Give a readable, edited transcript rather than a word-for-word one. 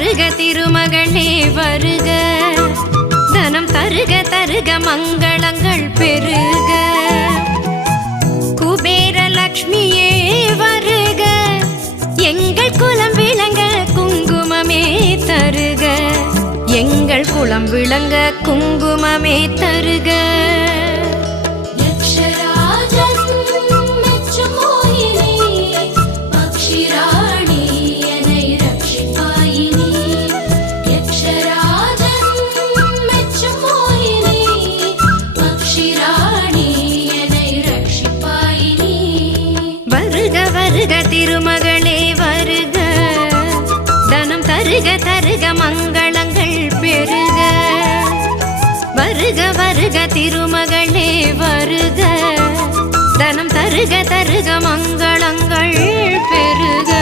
வருக திருமகளே வருக, தனம் தருக தருக மங்களங்கள் பெருக. குபேர லக்ஷ்மியே வருக, எங்கள் குலம் விளங்க குங்குமமே தருக, எங்கள் குலம் விளங்க குங்குமமே தருக. வருக திருமகளே வருக, தனம் தருக தருக மங்களங்கள் பெருக. வருக வருக திருமகளே வருக, தனம் தருக தருக மங்களங்கள் பெருக.